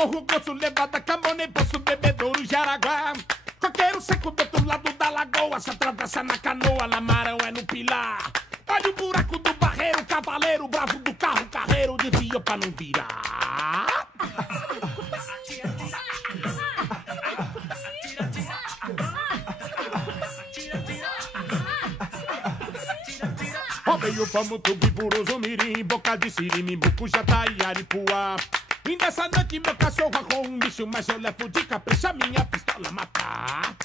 Morro Grosso, Levada, Camone, Poço, Bebedouro, Jaraguá. Coqueiro seco do outro lado da lagoa, se atravessa na canoa, Lamarão é no Pilar. Olha o buraco do barreiro, cavaleiro, bravo do carro, carreiro, desvia pra não virar. Rodeio, Pamutu, Biburoso, Mirim, Boca de Siri, Bucujá, e Aripuá. E nessa noite meu cachorro arrou um bicho, mas eu levo de capricha minha pistola matar.